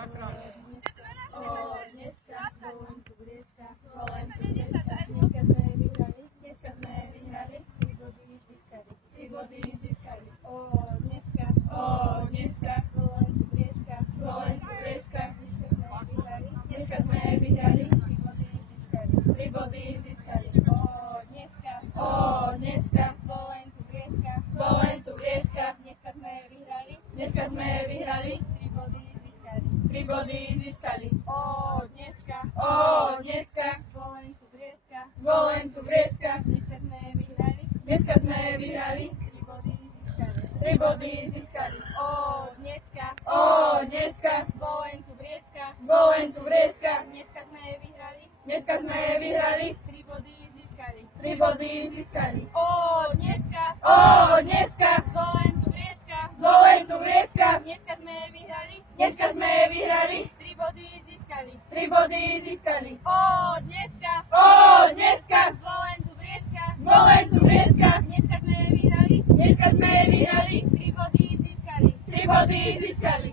Dneska Slovenku blieska, Slovenku blieska, dneska sme vyhrali, tri body získali. Dneska Slovenku blieska, dneska sme vyhrali, tri body získali. Dneska Slovenku blieska, dneska sme vyhrali, tri body získali. Dneska Slovenku blieska, dneska sme vyhrali, tri body získali. Dneska Slovenku blieska, dneska sme vyhrali, tri body získali. Dneska Slovenku blieska, dneska sme vyhrali, tri body získali. Dneska Slovenku blieska, dneska sme vyhrali, tri body získali.